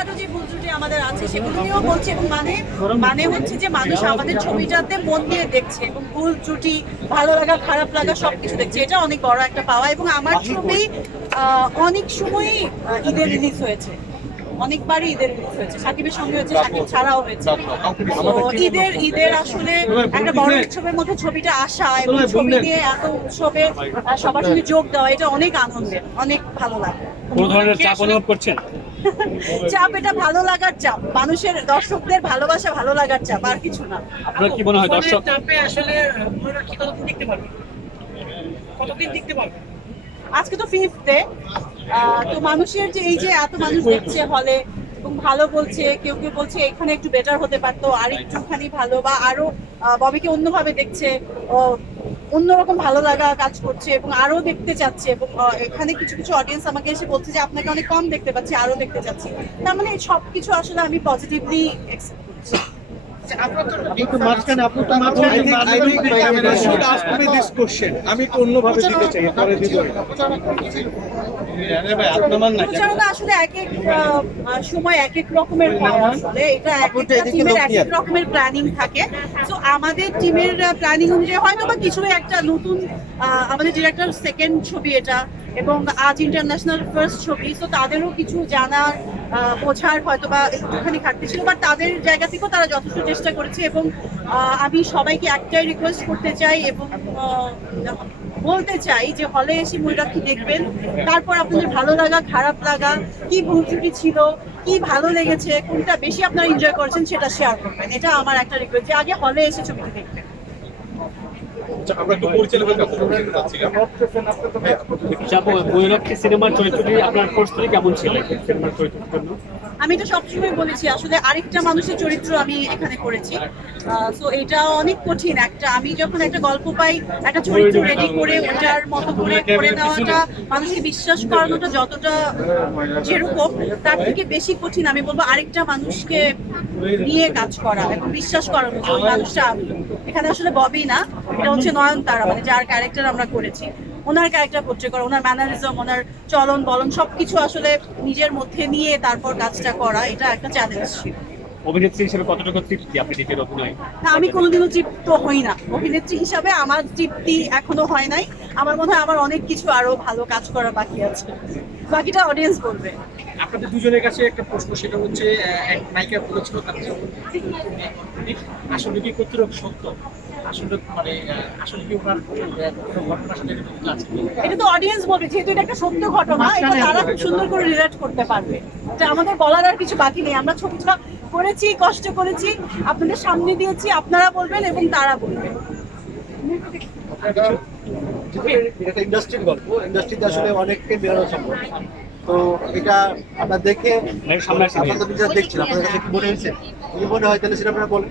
ছোটখাটো যে ভুল ত্রুটি আমাদের আছে সেগুলো নিয়েও বলছি, এবং মানে হচ্ছে যে মানুষ আমাদের ছবিটাতে মন দিয়ে দেখছে এবং ভুল ত্রুটি, ভালো লাগা, খারাপ লাগা সবকিছু দেখছে। এটা অনেক বড় একটা পাওয়া। এবং আমার ছবি অনেক সময়ই ঈদে রিলিজ হয়েছে, অনেকবারই ঈদের রিলিজ হয়েছে, সাকিবের সঙ্গে হয়েছে, সাকিব ছাড়াও হয়েছে। তো ঈদের আসলে একটা বড় উৎসবের মধ্যে ছবিটা আসা এবং ছবি নিয়ে এত উৎসবে সবার সঙ্গে যোগ দেওয়া, এটা অনেক আনন্দের, অনেক ভালো লাগে। কোন ধরনের চাপ অনুভব করছেন? চাপ, এটা ভালো লাগার চাপ, মানুষের দর্শকদের ভালোবাসা, ভালো লাগার চাপ, আর কিছু না। আপনার কি মনে হয় দর্শক চাপে আসলে আপনারা কি কতদিন দেখতে পারবেন? কতদিন দেখতে পারবেন? আজকে তো 5th ডে, তো মানুষের যে এই যে এত মানুষ দেখছে হলে এবং ভালো বলছে, কেউ কেউ বলছে এখানে একটু বেটার হতে পারতো, আর একটুখানি ভালো, বা আরো ববিকে অন্যভাবে দেখছে, অন্যরকম ভালো লাগা কাজ করছে এবং আরো দেখতে চাচ্ছে। এবং এখানে কিছু কিছু অডিয়েন্স আমাকে এসে বলছে যে আপনাকে অনেক কম দেখতে পাচ্ছি, আরো দেখতে চাচ্ছি। তার মানে সবকিছু আসলে আমি পজিটিভলি অ্যাকসেপ্ট করছি। আমি একটু অন্যভাবে দিতে চাই, পরে দিব। প্রচারণা আসলে এক এক সময় এক এক রকমের হয়। আসলে এটা এক একটা টিমের এক এক রকমের প্ল্যানিং থাকে। তো আমাদের টিমের প্ল্যানিং অনুযায়ী হয়তো বা কিছু একটা নতুন, আমাদের ডিরেক্টর সেকেন্ড ছবি এটা, এবং আজ ইন্টারন্যাশনাল ফার্স্ট ছবি, তো তাদেরও কিছু জানার বোঝার হয়তো বা একটুখানি ঘাটতি ছিল, বাট তাদের জায়গা থেকেও তারা যথেষ্ট চেষ্টা করেছে। এবং আমি সবাইকে একটাই রিকোয়েস্ট করতে চাই এবং বলতে চাই যে হলে এসে ময়ূরাক্ষী দেখবেন, তারপর আপনাদের ভালো লাগা, খারাপ লাগা, কি ভুল ত্রুটি ছিল, কি ভালো লেগেছে, কোনটা বেশি আপনারা এনজয় করেছেন সেটা শেয়ার করবেন। এটা আমার একটা রিকোয়েস্ট যে আগে হলে এসে ছবিটি দেখবেন। আমরা একটু পরিচালকের কাছে শুনতে চাচ্ছিলাম। ময়ূরাক্ষী সিনেমার চরিত্রটি আপনার প্রস্তুতি কেমন ছিল সিনেমার চরিত্রের জন্য? আমি এটা সবসময় বলেছি, আসলে আরেকটা মানুষের চরিত্র আমি এখানে করেছি। তো এটা অনেক কঠিন। আমি যখন একটা গল্প পাই, একটা চরিত্র রেডি করে ওটার মতো করে দেওয়াটা, মানুষকে বিশ্বাস করানোটা যতটা যেরকম, তার থেকে বেশি কঠিন আমি বলবো আরেকটা মানুষকে নিয়ে কাজ করা এবং বিশ্বাস করানো যে ওই মানুষটা আমি। এখানে আসলে ববি না, এটা হচ্ছে নয়নতারা, মানে যার ক্যারেক্টার আমরা করেছি, ওনার ক্যারেক্টার পোট্রে করা, ওনার ম্যানারিজম, ওনার চলন বলন সবকিছু আসলে নিজের মধ্যে নিয়ে তারপর কাজটা করা, এটা একটা চ্যালেঞ্জ ছিল। অভিনেত্রী হিসেবে কতটুকু তৃপ্তি আপনি নিজের অভিনয়? না, আমি কোনোদিনও তৃপ্ত হই না অভিনেত্রী হিসাবে, আমার তৃপ্তি এখনো হয় নাই। আমার মনে হয় আমার অনেক কিছু আরো ভালো কাজ করা বাকি আছে, বাকিটা অডিয়েন্স বলবে। আপনাদের দুজনের কাছে একটা প্রশ্ন, সেটা হচ্ছে এক নায়িকা বলেছিল তার আসলে কি কতটুকু সত্য, আসলে মানে আসলে কি ওনার কোনো ঘটনার সাথে জড়িত আছে? এটা তো অডিয়েন্স বলবে, যেহেতু এটা একটা সত্য ঘটনা, এটা তারা খুব সুন্দর করে রিলেট করতে পারবে। এটা আমাদের বলার আর কিছু বাকি নেই। আমরা ছবিটা করেছি, কষ্ট করেছি, আপনাদের সামনে দিয়েছি, আপনারা বলবেন এবং তারা বলবেন। এটা ইন্ডাস্ট্রির গল্প, ইন্ডাস্ট্রিতে আসলে অনেককে বেরোনো সম্ভব। তো এটা আপনারা দেখে আপনাদের নিজেরা দেখছেন, আপনাদের কাছে কি মনে হয়েছে? যদি মনে হয় তাহলে সেটা আপনারা বলেন।